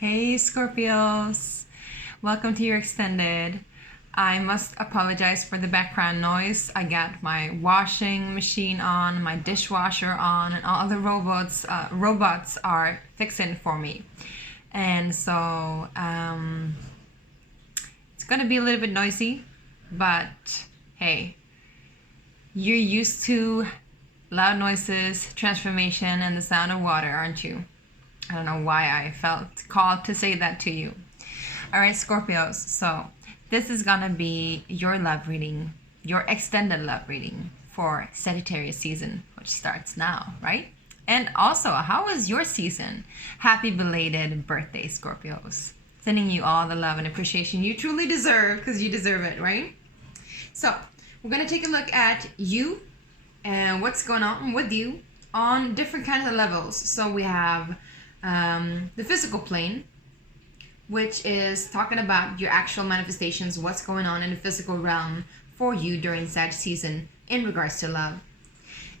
Hey Scorpios, welcome to your extended. I must apologize for the background noise. I got my washing machine on, my dishwasher on, and all the robots are fixing for me. And so it's gonna be a little bit noisy, but hey, you're used to loud noises, transformation, and the sound of water, aren't you? I don't know why I felt called to say that to you. All right, Scorpios. So this is gonna be your love reading, your extended love reading for Sagittarius season, which starts now, right? And also, how was your season? Happy belated birthday, Scorpios. Sending you all the love and appreciation you truly deserve, because you deserve it, right? So we're gonna take a look at you and what's going on with you on different kinds of levels. So we have the physical plane, which is talking about your actual manifestations, what's going on in the physical realm for you during Sag season in regards to love.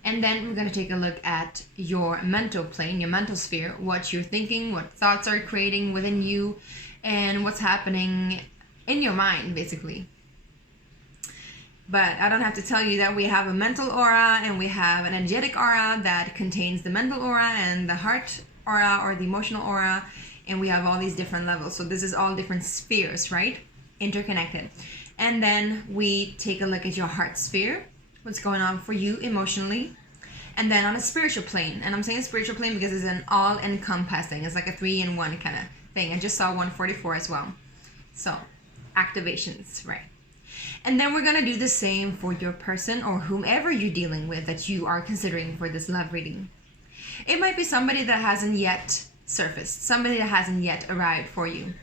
And then we're going to take a look at your mental plane, your mental sphere, what you're thinking, what thoughts are creating within you, and what's happening in your mind, basically. But I don't have to tell you that we have a mental aura and we have an energetic aura that contains the mental aura and the heart aura or the emotional aura, and we have all these different levels. So this is all different spheres, right? Interconnected. And then we take a look at your heart sphere, what's going on for you emotionally. And then on a spiritual plane, and I'm saying spiritual plane because it's an all-encompassing, it's like a 3-in-1 kind of thing. I just saw 144 as well. So activations, right? And then we're going to do the same for your person or whomever you're dealing with that you are considering for this love reading. It might be somebody that hasn't yet surfaced, somebody that hasn't yet arrived for you.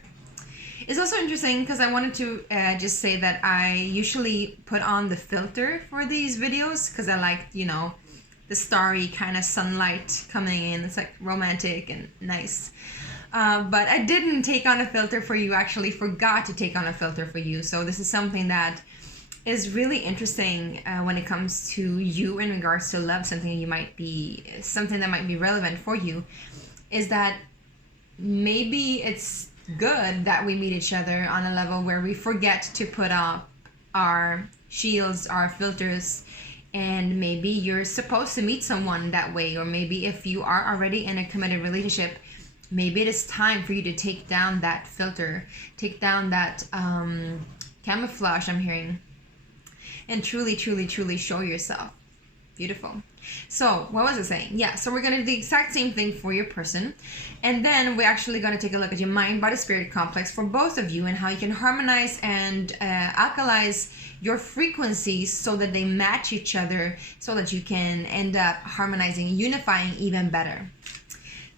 It's also interesting because I wanted to just say that I usually put on the filter for these videos because I like, the starry kind of sunlight coming in. It's like romantic and nice. But I didn't take on a filter for you, actually forgot to take on a filter for you. So this is something that is really interesting when it comes to you in regards to love. Something that might be relevant for you is that maybe it's good that we meet each other on a level where we forget to put up our shields, our filters, and maybe you're supposed to meet someone that way, or maybe if you are already in a committed relationship, maybe it is time for you to take down that filter, take down that camouflage I'm hearing, and truly, truly, truly show yourself. Beautiful. So what was I saying? Yeah, so we're going to do the exact same thing for your person. And then we're actually going to take a look at your mind, body, spirit complex for both of you and how you can harmonize and alkalize your frequencies so that they match each other, so that you can end up harmonizing, unifying even better.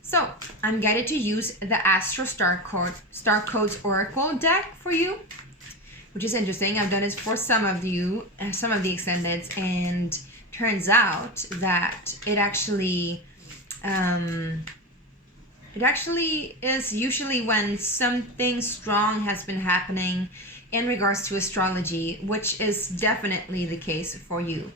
So I'm guided to use the Astro Star Codes Oracle deck for you, which is interesting. I've done this for some of you, some of the extendeds, and turns out that it actually is usually when something strong has been happening in regards to astrology, which is definitely the case for you.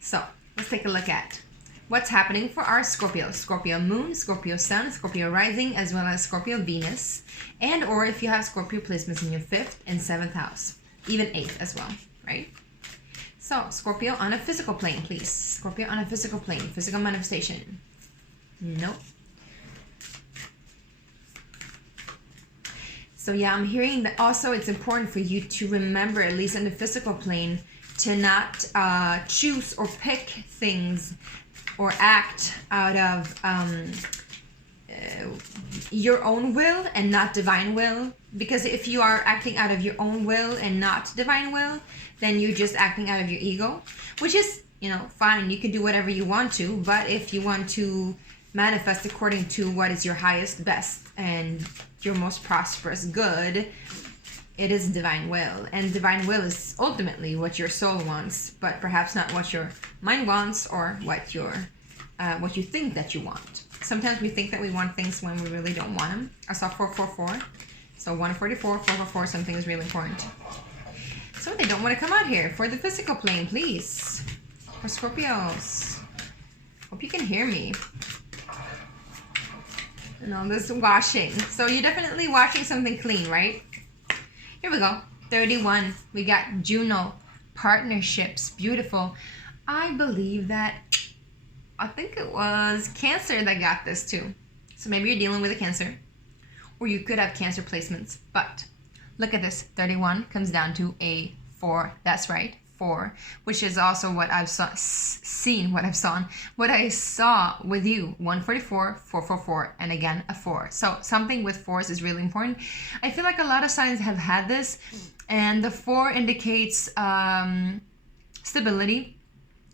So let's take a look at what's happening for our Scorpio. Scorpio Moon, Scorpio Sun, Scorpio Rising, as well as Scorpio Venus. And or if you have Scorpio placements in your 5th and 7th house. Even 8th as well, right? So, Scorpio on a physical plane, please. Scorpio on a physical plane. Physical manifestation. Nope. So yeah, I'm hearing that also it's important for you to remember, at least in the physical plane, to not choose or pick things or act out of your own will and not divine will. Because if you are acting out of your own will and not divine will, then you're just acting out of your ego, which is, fine. You can do whatever you want to, but if you want to manifest according to what is your highest, best, and your most prosperous good, it is divine will. And divine will is ultimately what your soul wants, but perhaps not what your mind wants or what you think that you want. Sometimes we think that we want things when we really don't want them. I saw 444. So 144, 444, something is really important. So they don't want to come out here for the physical plane, please. For Scorpios. Hope you can hear me. and all this washing. So you're definitely washing something clean, right? Here we go. 31. We got Juno. Partnerships. Beautiful. I believe that, I think it was Cancer that got this too. So maybe you're dealing with a Cancer. Or you could have Cancer placements. But look at this. 31 comes down to a 4. That's right. 4. Which is also what I've what I saw with you. 144, 444, and again a 4. So something with 4s is really important. I feel like a lot of signs have had this. And the 4 indicates stability,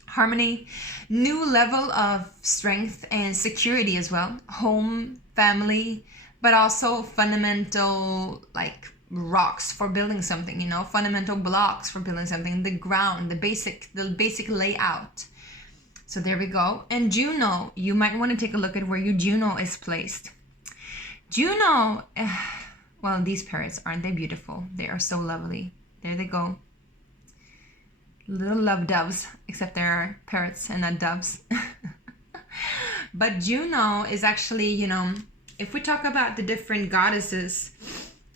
harmony, new level of strength and security as well. Home, family, but also fundamental like rocks for building something, you know, fundamental blocks for building something, the ground, the basic layout. So there we go. And Juno, you might want to take a look at where your Juno is placed. Juno, well, these parrots, aren't they beautiful? They are so lovely. There they go. Little love doves, except they're parrots and not doves. But Juno is actually, you know, if we talk about the different goddesses,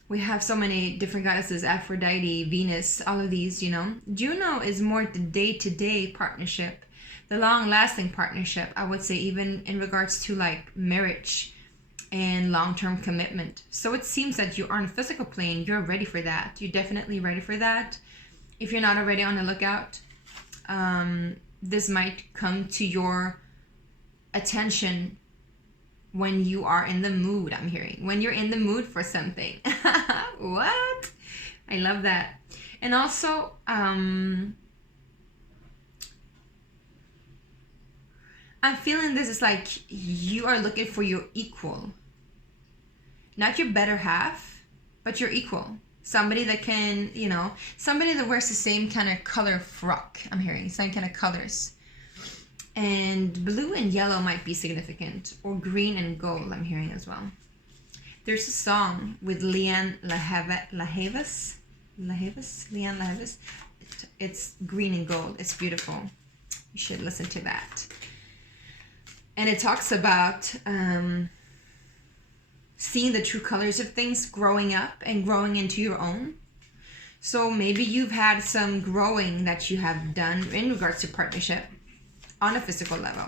we have so many different goddesses, Aphrodite, Venus, all of these, you know. Juno is more the day-to-day partnership, the long-lasting partnership, I would say, even in regards to like marriage and long-term commitment. So it seems that you are on a physical plane, you're ready for that. You're definitely ready for that. If you're not already on the lookout, this might come to your attention when you are in the mood, I'm hearing. When you're in the mood for something. What? I love that. And also, I'm feeling this is like you are looking for your equal. Not your better half, but your equal. Somebody that can, you know, somebody that wears the same kind of color frock, I'm hearing. Same kind of colors. And blue and yellow might be significant. Or green and gold, I'm hearing as well. There's a song with Leanne LaHavis. It's green and gold. It's beautiful. You should listen to that. And it talks about seeing the true colors of things, growing up and growing into your own. So maybe you've had some growing that you have done in regards to partnership on a physical level.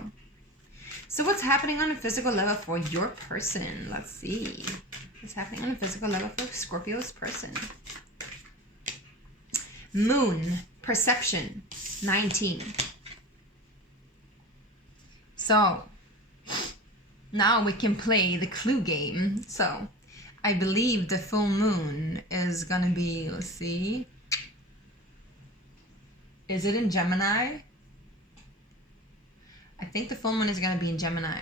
So what's happening on a physical level for your person? Let's see. What's happening on a physical level for Scorpio's person? Moon, perception, 19. So now we can play the clue game. So I believe the full moon is gonna be, let's see. Is it in Gemini? I think the full moon is going to be in Gemini.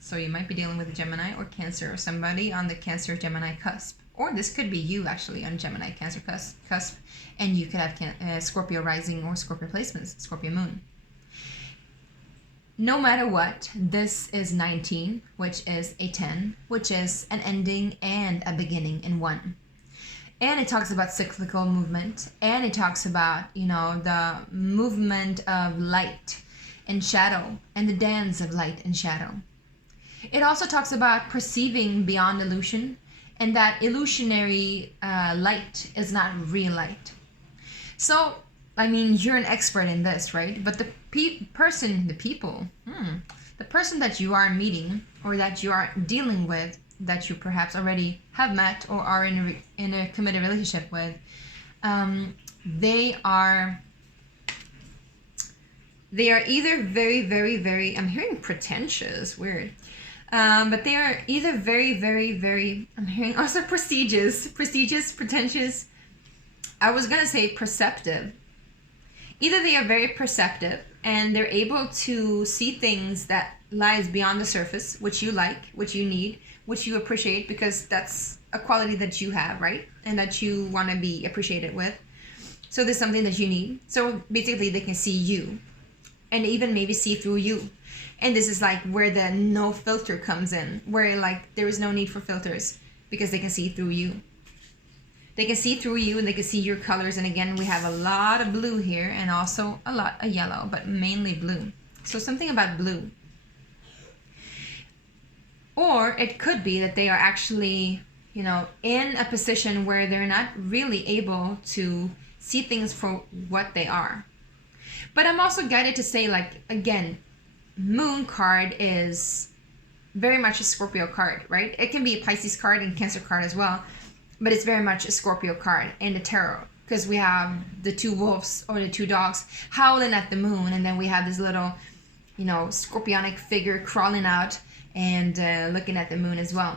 So you might be dealing with a Gemini or Cancer or somebody on the Cancer-Gemini cusp. Or this could be you actually on Gemini-Cancer cusp. And you could have Scorpio rising or Scorpio placements, Scorpio moon. No matter what, this is 19, which is a 10, which is an ending and a beginning in one. And it talks about cyclical movement. And it talks about, you know, the movement of light and shadow, and the dance of light and shadow. It also talks about perceiving beyond illusion, and that illusionary light is not real light. So, I mean, you're an expert in this, right? But the person that you are meeting or that you are dealing with, that you perhaps already have met or are in a committed relationship with, they are either very, very, very, I'm hearing pretentious, weird. But they are either very, very, very, I'm hearing also prestigious, pretentious. I was going to say perceptive. Either they are very perceptive and they're able to see things that lies beyond the surface, which you like, which you need, which you appreciate, because that's a quality that you have, right? And that you want to be appreciated with. So there's something that you need. So basically they can see you. And even maybe see through you. And this is like where the no filter comes in. Where like there is no need for filters. Because they can see through you. They can see through you and they can see your colors. And again, we have a lot of blue here. And also a lot of yellow. But mainly blue. So something about blue. Or it could be that they are actually, you know, in a position where they're not really able to see things for what they are. But I'm also guided to say, like, again, Moon card is very much a Scorpio card, right? It can be a Pisces card and Cancer card as well, but it's very much a Scorpio card in the tarot, because we have the two wolves or the two dogs howling at the moon, and then we have this little, you know, scorpionic figure crawling out and looking at the moon as well.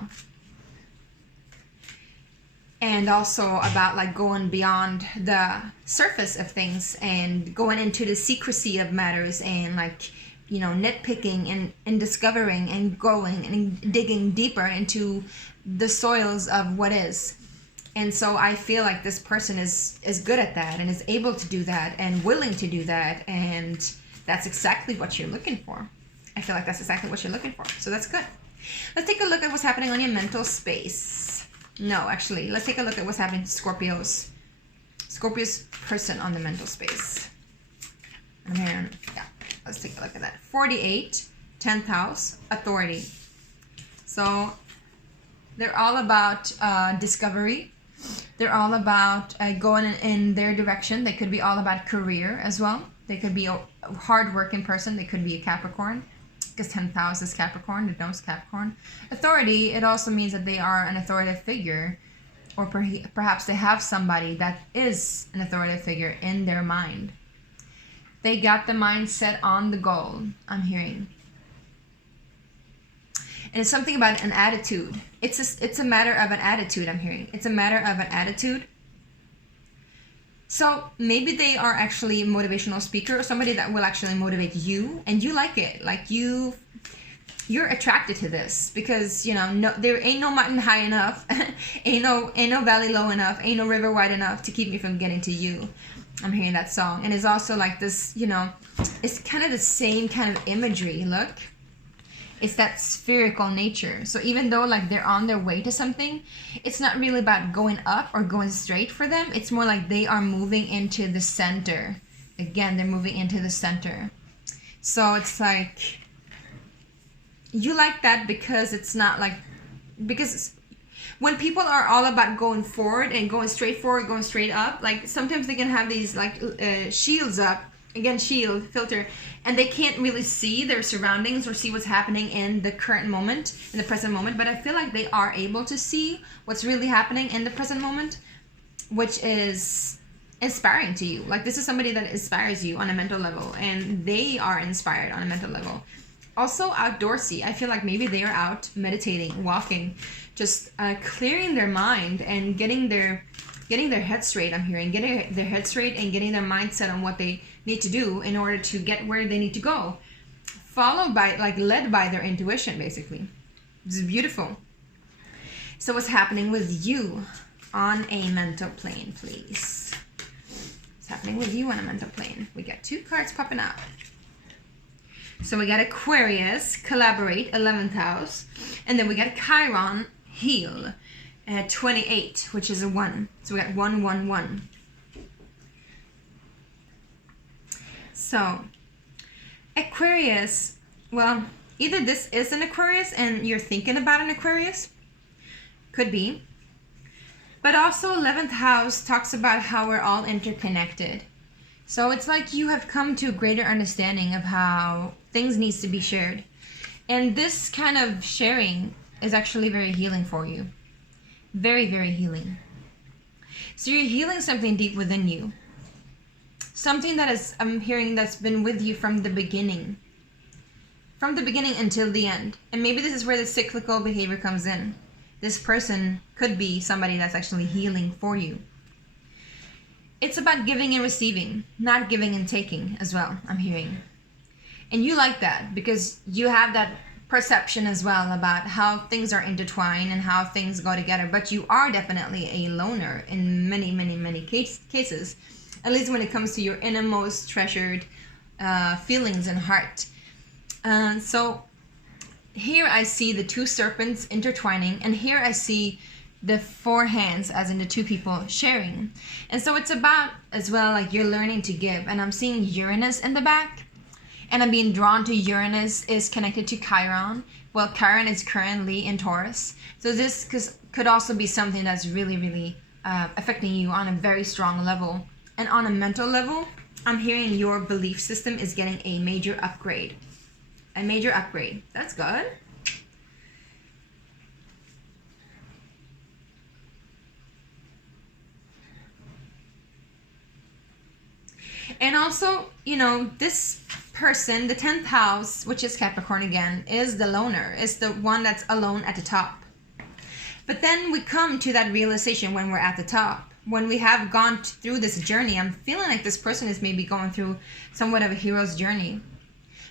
And also about like going beyond the surface of things and going into the secrecy of matters, and like, you know, nitpicking and discovering and going and digging deeper into the soils of what is. And so I feel like this person is good at that and is able to do that and willing to do that, and that's exactly what you're looking for. I feel like that's exactly what you're looking for. So that's good. Let's take a look at what's happening on your mental space. No, actually, let's take a look at what's happening to Scorpio's person on the mental space. And then, yeah, let's take a look at that. 48, 10th house, authority. So they're all about discovery. They're all about going in their direction. They could be all about career as well. They could be a hard-working person. They could be a Capricorn, because 10th house is Capricorn, the nose Capricorn. Authority, it also means that they are an authoritative figure, or perhaps they have somebody that is an authoritative figure in their mind. They got the mindset on the goal, I'm hearing. And it's something about an attitude. It's a matter of an attitude, I'm hearing. It's a matter of an attitude. So maybe they are actually a motivational speaker, or somebody that will actually motivate you, and you like it. Like you're attracted to this because, you know, there ain't no mountain high enough, ain't no valley low enough, ain't no river wide enough to keep me from getting to you. I'm hearing that song. And it's also like this, you know, it's kind of the same kind of imagery. Look, it's that spherical nature. So even though like they're on their way to something, it's not really about going up or going straight for them. It's more like they are moving into the center. Again, they're moving into the center. So it's like, you like that because it's not like, because when people are all about going forward and going straight forward, going straight up, like sometimes they can have these like shields up, again, shield, filter, and they can't really see their surroundings or see what's happening in the current moment, in the present moment. But I feel like they are able to see what's really happening in the present moment, which is inspiring to you. Like this is somebody that inspires you on a mental level, and they are inspired on a mental level. Also outdoorsy. I feel like maybe they are out meditating, walking, just clearing their mind and getting their head straight. I'm hearing getting their head straight and getting their mindset on what they need to do in order to get where they need to go, followed by, like, led by their intuition, basically. This is beautiful. So what's happening with you on a mental plane, please? What's happening with you on a mental plane? We got two cards popping up. So we got Aquarius, collaborate, 11th house. And then we got Chiron, heal, 28, which is a 1. So we got 1, 1, 1. So, Aquarius, well, either this is an Aquarius and you're thinking about an Aquarius. Could be. But also 11th house talks about how we're all interconnected. So it's like you have come to a greater understanding of how things needs to be shared. And this kind of sharing is actually very healing for you. Very, very healing. So you're healing something deep within you. Something that is, I'm hearing, that's been with you from the beginning. From the beginning until the end. And maybe this is where the cyclical behavior comes in. This person could be somebody that's actually healing for you. It's about giving and receiving, not giving and taking as well, I'm hearing. And you like that because you have that perception as well about how things are intertwined and how things go together. But you are definitely a loner in many, many, many cases. At least when it comes to your innermost treasured feelings and heart. So here I see the two serpents intertwining, and here I see the four hands, as in the two people sharing. And so it's about as well like you're learning to give. And I'm seeing Uranus in the back, and I'm being drawn to Uranus is connected to Chiron. Well, Karen is currently in Taurus. So this could also be something that's really, really affecting you on a very strong level. And on a mental level, I'm hearing your belief system is getting a major upgrade. A major upgrade. That's good. And also, you know, this person, the 10th house, which is Capricorn again, is the loner. Is the one that's alone at the top. But then we come to that realization when we're at the top. When we have gone through this journey, I'm feeling like this person is maybe going through somewhat of a hero's journey.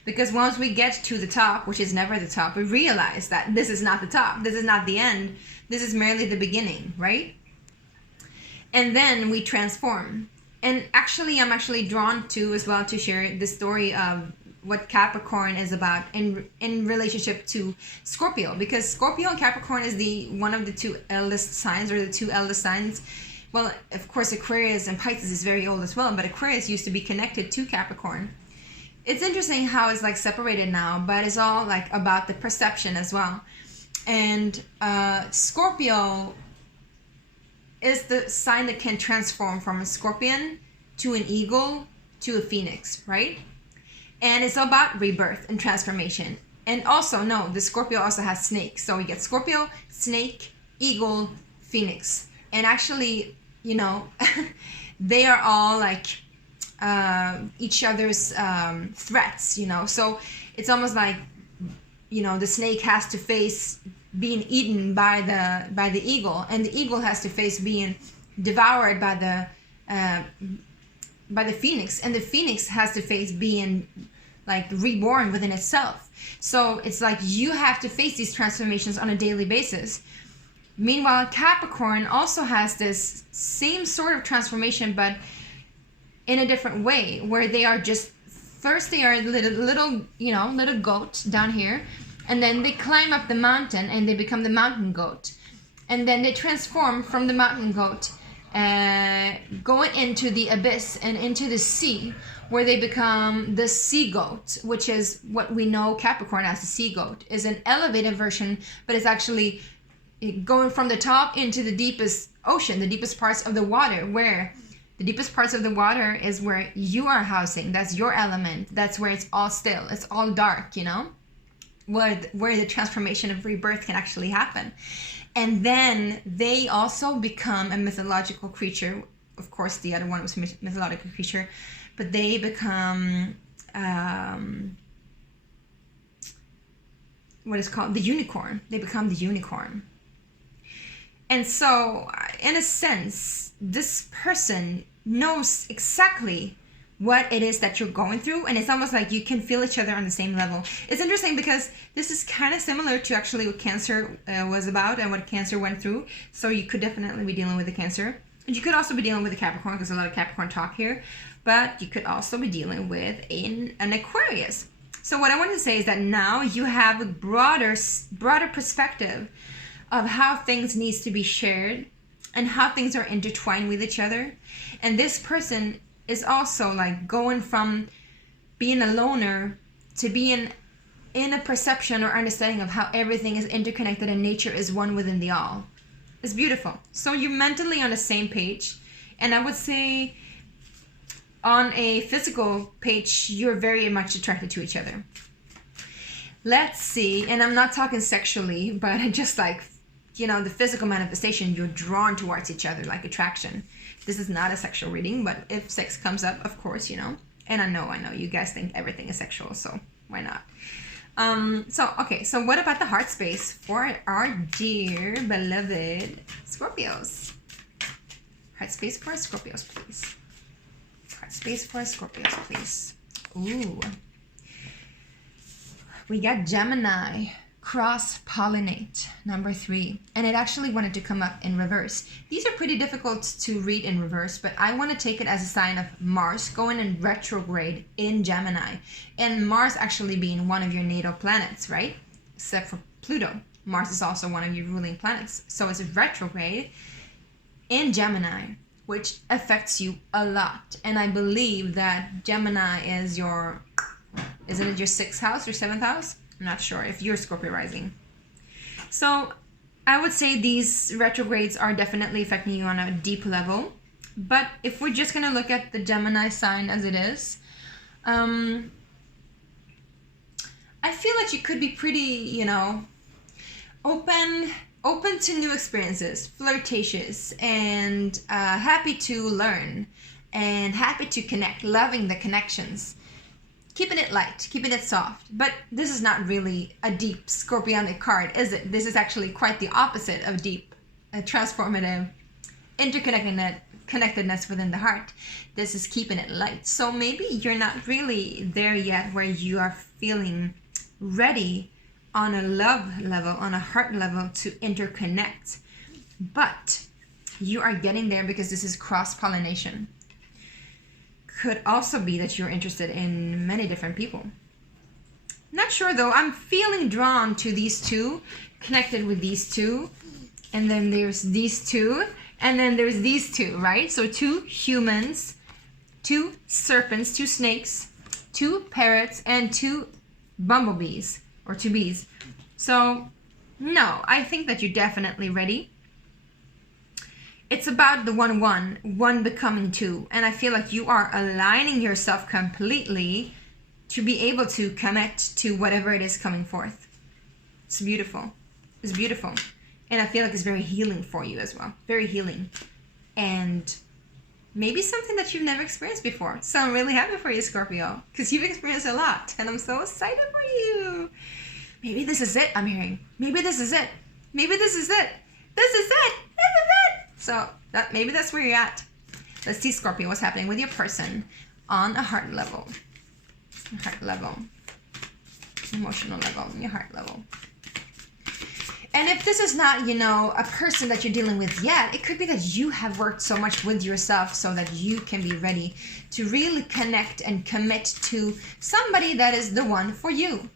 Because once we get to the top, which is never the top, we realize that this is not the top. This is not the end. This is merely the beginning, right? And then we transform. And actually, I'm actually drawn to as well to share the story of what Capricorn is about in relationship to Scorpio. Because Scorpio and Capricorn is one of the two eldest signs, or the two eldest signs. Well, of course, Aquarius and Pisces is very old as well, but Aquarius used to be connected to Capricorn. It's interesting how it's like separated now, but it's all like about the perception as well. And Scorpio is the sign that can transform from a scorpion to an eagle to a phoenix, right? And it's about rebirth and transformation. And also, no, the Scorpio also has snakes. So we get Scorpio, snake, eagle, phoenix. And actually, you know, they are all like each other's threats, you know. So it's almost like, you know, the snake has to face being eaten by the eagle, and the eagle has to face being devoured by the phoenix, and the phoenix has to face being like reborn within itself. So it's like you have to face these transformations on a daily basis. Meanwhile, Capricorn also has this same sort of transformation, but in a different way, where they are just, first they are a little goat down here, and then they climb up the mountain and they become the mountain goat. And then they transform from the mountain goat, going into the abyss and into the sea, where they become the sea goat, which is what we know Capricorn as. The sea goat is an elevated version, but it's actually going from the top into the deepest ocean, the deepest parts of the water, where the deepest parts of the water is where you are housing. That's your element. That's where it's all still. It's all dark, you know? Where the transformation of rebirth can actually happen. And then they also become a mythological creature. Of course, the other one was a mythological creature. But they become what is called the unicorn. They become the unicorn. And so, in a sense, this person knows exactly what it is that you're going through, and it's almost like you can feel each other on the same level. It's interesting because this is kind of similar to actually what Cancer was about and what Cancer went through. So you could definitely be dealing with the Cancer. And you could also be dealing with the Capricorn, because a lot of Capricorn talk here. But you could also be dealing with an Aquarius. So what I want to say is that now you have a broader perspective of how things needs to be shared and how things are intertwined with each other. And this person is also like going from being a loner to being in a perception or understanding of how everything is interconnected and nature is one within the all. It's beautiful. So you're mentally on the same page. And I would say on a physical page, you're very much attracted to each other. Let's see. And I'm not talking sexually, but just like, you know, the physical manifestation, you're drawn towards each other, like attraction. This is not a sexual reading, but if sex comes up, of course, you know. And I know you guys think everything is sexual, so why not? So what about the heart space for our dear beloved Scorpios? Heart space for Scorpios, please. Heart space for Scorpios, please. Ooh. We got Gemini. Cross-pollinate, number 3. And it actually wanted to come up in reverse. These are pretty difficult to read in reverse, but I want to take it as a sign of Mars going in retrograde in Gemini. And Mars actually being one of your natal planets, right? Except for Pluto. Mars is also one of your ruling planets. So it's retrograde in Gemini, which affects you a lot. And I believe that Gemini is isn't it your 6th house or 7th house? I'm not sure if you're Scorpio rising. So I would say these retrogrades are definitely affecting you on a deep level. But if we're just going to look at the Gemini sign as it is, I feel like you could be pretty, you know, open to new experiences, flirtatious, and happy to learn, and happy to connect, loving the connections. Keeping it light, keeping it soft. But this is not really a deep Scorpionic card, is it? This is actually quite the opposite of deep, transformative, interconnectedness within the heart. This is keeping it light. So maybe you're not really there yet where you are feeling ready on a love level, on a heart level to interconnect. But you are getting there because this is cross-pollination. Could also be that you're interested in many different people. Not sure though. I'm feeling drawn to these two, connected with these two, and then there's these two, and then there's these two, right? So 2 humans, 2 serpents, 2 snakes, 2 parrots, and 2 bumblebees, or 2 bees. So no, I think that you're definitely ready. It's about the 1 becoming 2. And I feel like you are aligning yourself completely to be able to commit to whatever it is coming forth. It's beautiful. It's beautiful. And I feel like it's very healing for you as well. Very healing. And maybe something that you've never experienced before. So I'm really happy for you, Scorpio. Because you've experienced a lot. And I'm so excited for you. Maybe this is it, I'm hearing. Maybe this is it. Maybe this is it. This is it. This is it. So maybe that's where you're at. Let's see, Scorpio, what's happening with your person on a heart level. Heart level. Emotional level. Your heart level. And if this is not, you know, a person that you're dealing with yet, it could be that you have worked so much with yourself so that you can be ready to really connect and commit to somebody that is the one for you.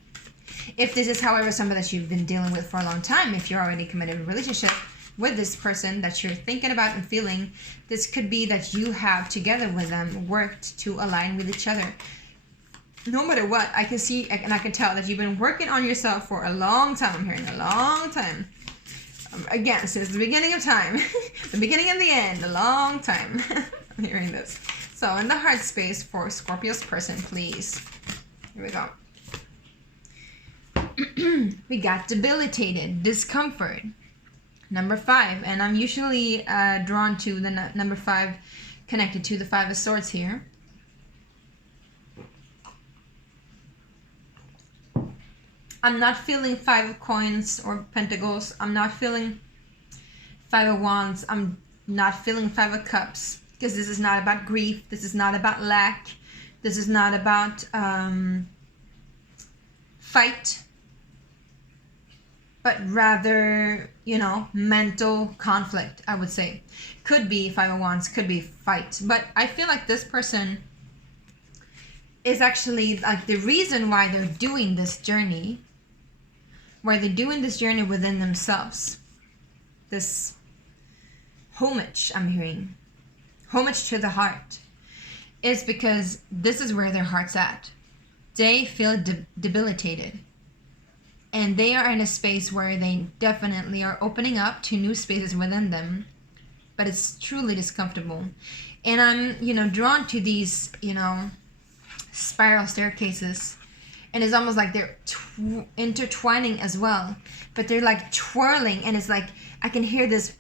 If this is, however, somebody that you've been dealing with for a long time, if you're already committed in a relationship with this person that you're thinking about and feeling, this could be that you have, together with them, worked to align with each other. No matter what, I can see and I can tell that you've been working on yourself for a long time. I'm hearing a long time. Again, since the beginning of time. The beginning and the end, a long time. I'm hearing this. So in the heart space for Scorpio's person, please. Here we go. We got debilitated, discomfort. Number 5, and I'm usually drawn to the number 5 connected to the 5 of Swords here. I'm not feeling 5 of Coins or Pentacles. I'm not feeling 5 of Wands. I'm not feeling 5 of Cups, because this is not about grief. This is not about lack. This is not about fight, but rather, you know, mental conflict, I would say. Could be 5 of Wands, could be fight. But I feel like this person is actually like the reason why they're doing this journey, within themselves. This homage, I'm hearing, homage to the heart, is because this is where their heart's at. They feel debilitated. And they are in a space where they definitely are opening up to new spaces within them. But it's truly discomfortable. And I'm, you know, drawn to these, you know, spiral staircases. And it's almost like they're intertwining as well. But they're like twirling. And it's like, I can hear this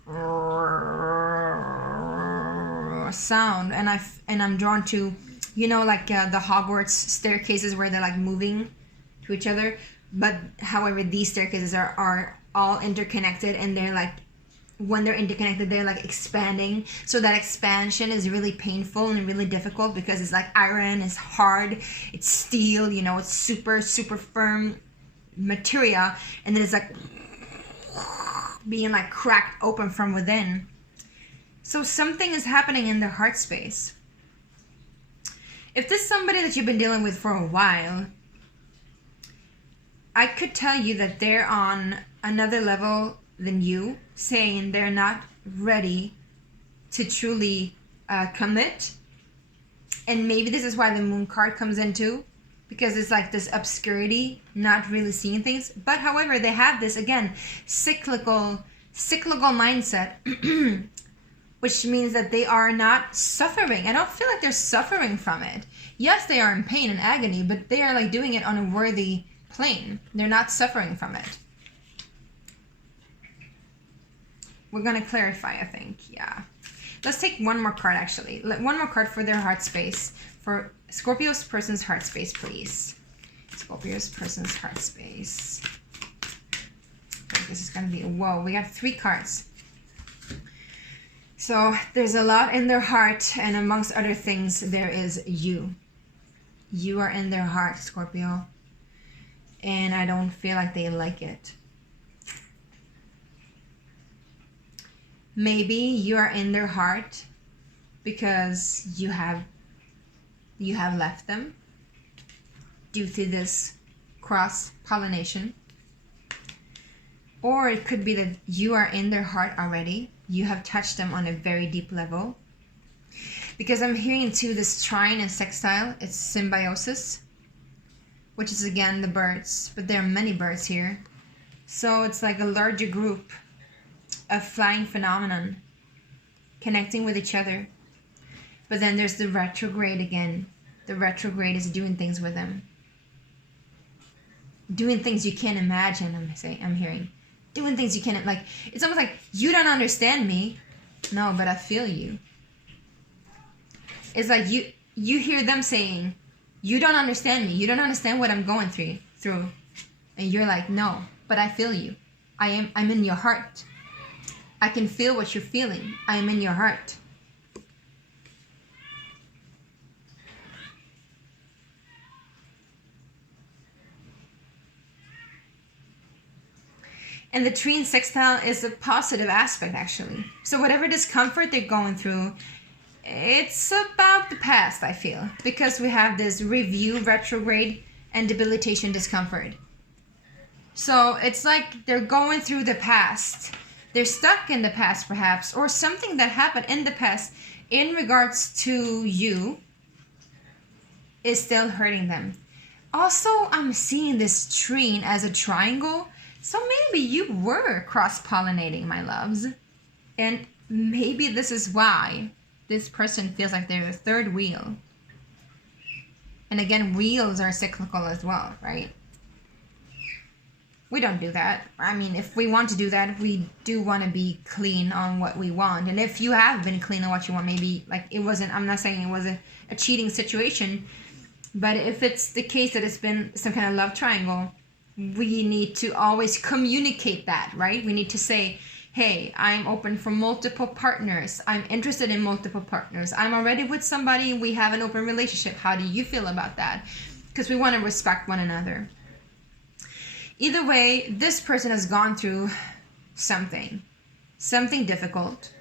sound. And I'm drawn to, you know, like the Hogwarts staircases where they're like moving to each other. But however, these staircases are all interconnected, and they're like, when they're interconnected, they're like expanding. So that expansion is really painful and really difficult because it's like iron, it's hard, it's steel, you know, it's super, super firm material. And then it's like being like cracked open from within. So something is happening in their heart space. If this is somebody that you've been dealing with for a while, I could tell you that they're on another level than you, saying they're not ready to truly commit. And maybe this is why the Moon card comes into, because it's like this obscurity, not really seeing things. But however, they have this, again, cyclical mindset, which means that they are not suffering. I don't feel like they're suffering from it. Yes, they are in pain and agony, but they are like doing it on a worthy plane. They're not suffering from it. We're going to clarify, I think. Yeah. Let's take one more card, actually. One more card for their heart space. For Scorpio's person's heart space, please. Scorpio's person's heart space. Okay, this is going to be... Whoa, we got 3 cards. So there's a lot in their heart, and amongst other things, there is you. You are in their heart, Scorpio. And I don't feel like they like it. Maybe you are in their heart because you have left them due to this cross-pollination. Or it could be that you are in their heart already. You have touched them on a very deep level. Because I'm hearing too this trine and sextile. It's symbiosis, which is again the birds. But there are many birds here. So it's like a larger group of flying phenomenon connecting with each other. But then there's the retrograde again. The retrograde is doing things with them. Doing things you can't imagine, I'm hearing. Doing things you can't, like, it's almost like, you don't understand me. No, but I feel you. It's like you hear them saying, you don't understand me. You don't understand what I'm going through. And you're like, no, but I feel you. I'm in your heart. I can feel what you're feeling. I am in your heart. And the trine sextile is a positive aspect, actually. So whatever discomfort they're going through, it's about the past, I feel. Because we have this review, retrograde, and debilitation discomfort. So it's like they're going through the past. They're stuck in the past, perhaps, or something that happened in the past in regards to you is still hurting them. Also, I'm seeing this trine as a triangle. So maybe you were cross-pollinating, my loves. And maybe this is why this person feels like they're the third wheel. And again, wheels are cyclical as well, right? We don't do that. I mean, if we want to do that, we do want to be clean on what we want. And if you have been clean on what you want, maybe like it wasn't, I'm not saying it was a cheating situation, but if it's the case that it's been some kind of love triangle, we need to always communicate that, right? We need to say, hey, I'm open for multiple partners. I'm interested in multiple partners. I'm already with somebody. We have an open relationship. How do you feel about that? Because we want to respect one another. Either way, this person has gone through something difficult.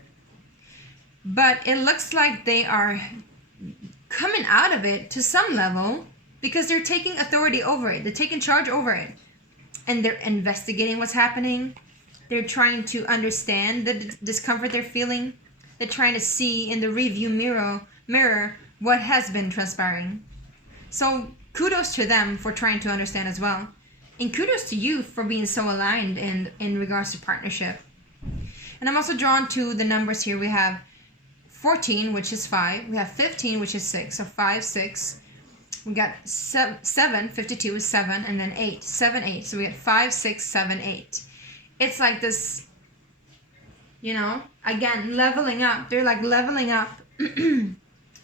But it looks like they are coming out of it to some level because they're taking authority over it. They're taking charge over it. And they're investigating what's happening. They're trying to understand the discomfort they're feeling. They're trying to see in the review mirror what has been transpiring. So kudos to them for trying to understand as well. And kudos to you for being so aligned in regards to partnership. And I'm also drawn to the numbers here. We have 14, which is 5. We have 15, which is 6. So 5, 6. We got 7, 52 is 7, and then 8, 7, 8. So we get 5, 6, 7, 8. It's like this, again, leveling up. They're like leveling up.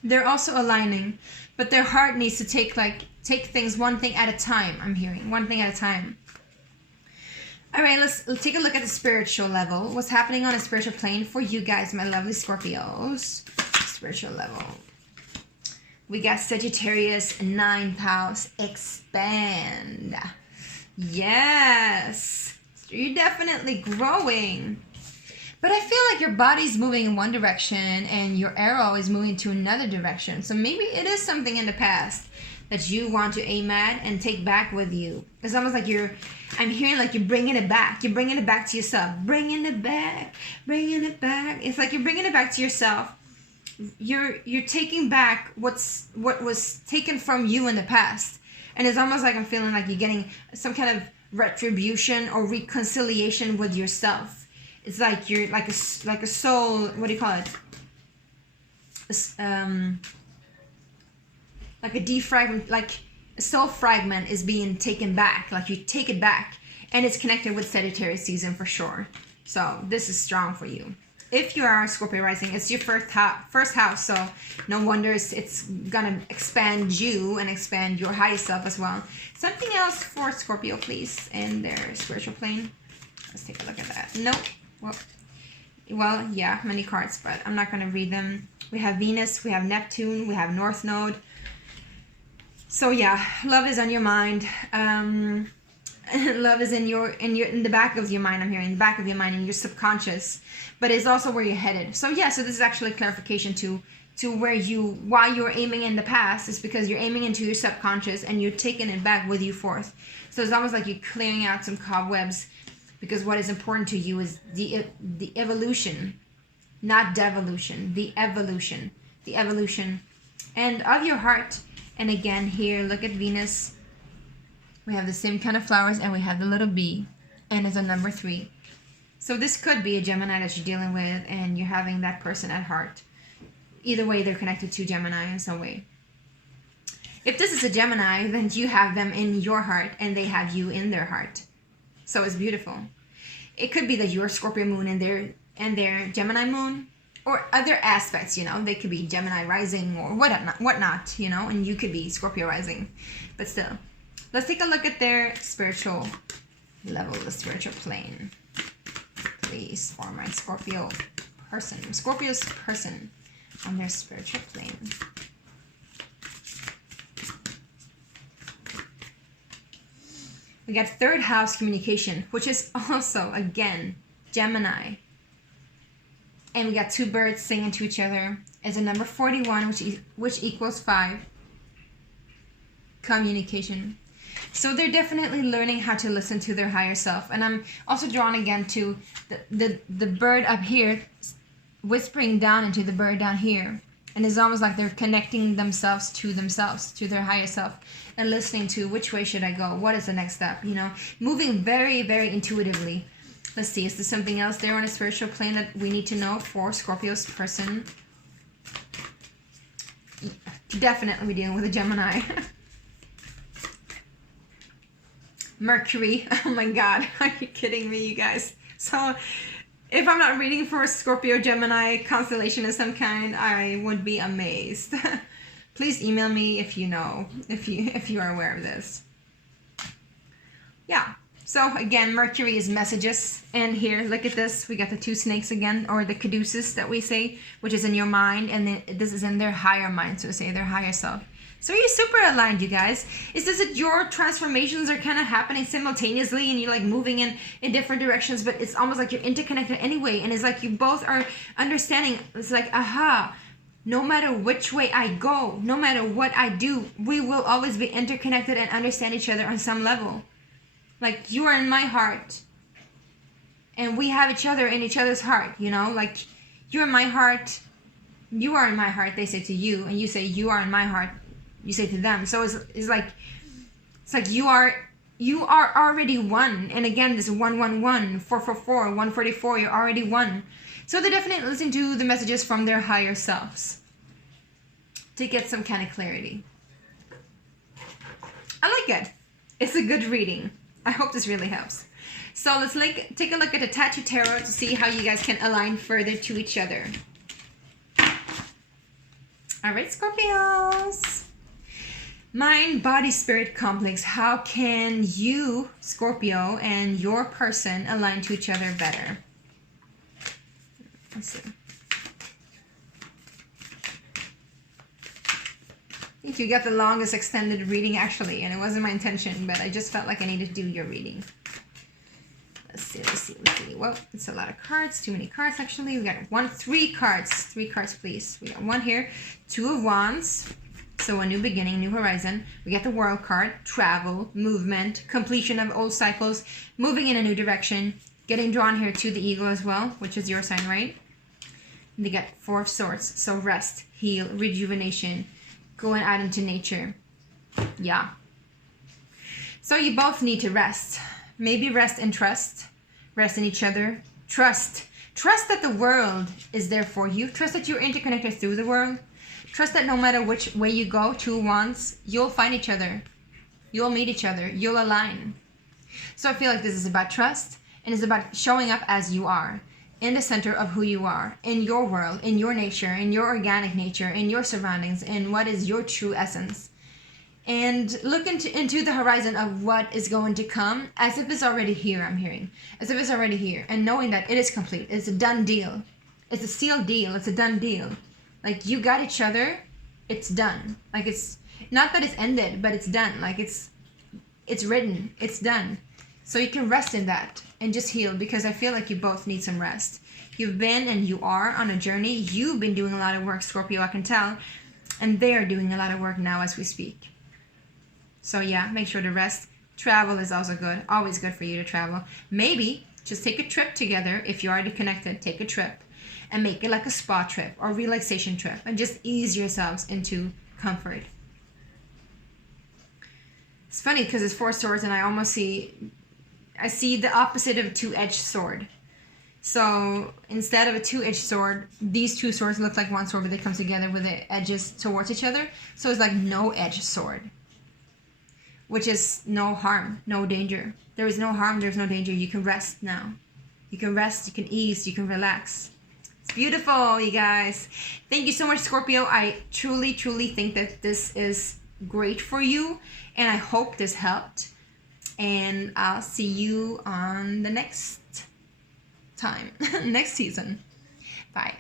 They're also aligning, but their heart needs to take things one thing at a time. I'm hearing one thing at a time. All right, let's take a look at the spiritual level. What's happening on a spiritual plane for you guys, my lovely Scorpios? Spiritual level. We got Sagittarius, 9th house, expand. Yes, you're definitely growing. But I feel like your body's moving in one direction and your arrow is moving to another direction. So maybe it is something in the past that you want to aim at and take back with you. It's almost like I'm hearing like you're bringing it back. You're bringing it back to yourself. Bringing it back. It's like you're bringing it back to yourself. You're taking back what was taken from you in the past. And it's almost like I'm feeling like you're getting some kind of retribution or reconciliation with yourself. It's like you're like a soul, what do you call it? Like a defragment, like a soul fragment is being taken back, like you take it back, and it's connected with Sagittarius season for sure. So this is strong for you. If you are Scorpio rising, it's your first house, so no wonder it's gonna expand you and expand your highest self as well. Something else for Scorpio, please, in their spiritual plane. Let's take a look at that. Nope. Well, yeah, many cards, but I'm not gonna read them. We have Venus, we have Neptune, we have North Node. So yeah, love is on your mind. Love is in the back of your mind. I'm hearing in the back of your mind, in your subconscious, but it's also where you're headed. So yeah, so this is actually clarification to why you're aiming in the past is because you're aiming into your subconscious and you're taking it back with you forth. So it's almost like you're clearing out some cobwebs, because what is important to you is the evolution, not devolution, the evolution and of your heart. And again, here, look at Venus. We have the same kind of flowers, and we have the little bee, and it's a number 3. So this could be a Gemini that you're dealing with, and you're having that person at heart. Either way, they're connected to Gemini in some way. If this is a Gemini, then you have them in your heart, and they have you in their heart. So it's beautiful. It could be that you're Scorpio moon and their Gemini moon, or other aspects, you know. They could be Gemini rising or whatnot, you know, and you could be Scorpio rising. But still, let's take a look at their spiritual level, the spiritual plane. Please, for my Scorpio's person on their spiritual plane. We got 3rd house communication, which is also, again, Gemini. And we got 2 birds singing to each other. It's a number 41, which equals 5. Communication. So they're definitely learning how to listen to their higher self. And I'm also drawn again to the bird up here whispering down into the bird down here. And it's almost like they're connecting themselves, to their higher self, and listening to which way should I go? What is the next step? You know, moving very, very intuitively. Let's see, is there something else there on a spiritual plane that we need to know for Scorpio's person? Definitely we're dealing with a Gemini. Mercury. Oh my God. Are you kidding me, you guys? So if I'm not reading for a Scorpio Gemini constellation of some kind, I would be amazed. Please email me if you know, if you are aware of this. Yeah. So again, Mercury is messages, and here, look at this. We got the 2 snakes again, or the caduceus that we say, which is in your mind, and then this is in their higher mind, so to say, their higher self. So you're super aligned, you guys. It's just that your transformations are kind of happening simultaneously, and you're like moving in different directions, but it's almost like you're interconnected anyway, and it's like you both are understanding. It's like, aha, no matter which way I go, no matter what I do, we will always be interconnected and understand each other on some level. Like, you are in my heart, and we have each other in each other's heart, you know? Like, you're in my heart, you are in my heart, they say to you, and you say, you are in my heart, you say to them. So it's like you are already one. And again, this 111, 444, 144, you're already one. So they're definitely listening to the messages from their higher selves to get some kind of clarity. I like it. It's a good reading. I hope this really helps. So let's take a look at the Tattoo Tarot to see how you guys can align further to each other. All right, Scorpios. Mind, body, spirit complex. How can you, Scorpio, and your person align to each other better? Let's see. I think you got the longest extended reading, actually, and it wasn't my intention, but I just felt like I needed to do your reading. Let's see. Well, it's a lot of cards, too many cards, actually. We got 3 cards. 3 cards, please. We got 1 here, 2 of Wands, so a new beginning, new horizon. We got the World card, travel, movement, completion of old cycles, moving in a new direction, getting drawn here to the Eagle as well, which is your sign, right? And they got 4 of Swords, so rest, heal, rejuvenation, going out into nature. Yeah. So you both need to rest. Maybe rest and trust. Rest in each other. Trust. Trust that the world is there for you. Trust that you're interconnected through the world. Trust that no matter which way you go, two wands, you'll find each other. You'll meet each other. You'll align. So I feel like this is about trust, and it's about showing up as you are, in the center of who you are, in your world, in your nature, in your organic nature, in your surroundings, in what is your true essence. And look into the horizon of what is going to come as if it's already here, I'm hearing. As if it's already here. And knowing that it is complete. It's a done deal. It's a sealed deal. It's a done deal. Like, you got each other. It's done. Like, it's not that it's ended, but it's done. Like, it's written. It's done. So you can rest in that and just heal, because I feel like you both need some rest. You've been and you are on a journey. You've been doing a lot of work, Scorpio, I can tell. And they're doing a lot of work now as we speak. So yeah, make sure to rest. Travel is also good. Always good for you to travel. Maybe just take a trip together. If you're already connected, take a trip. And make it like a spa trip or relaxation trip. And just ease yourselves into comfort. It's funny because it's 4 swords and I see the opposite of a 2-edged sword. So instead of a 2-edged sword, these 2 swords look like one sword, but they come together with the edges towards each other. So it's like no edged sword, which is no harm, no danger. There is no harm, there's no danger. You can rest now. You can rest, you can ease, you can relax. It's beautiful, you guys. Thank you so much, Scorpio. I truly, truly think that this is great for you, and I hope this helped. And I'll see you on the next time, next season. Bye.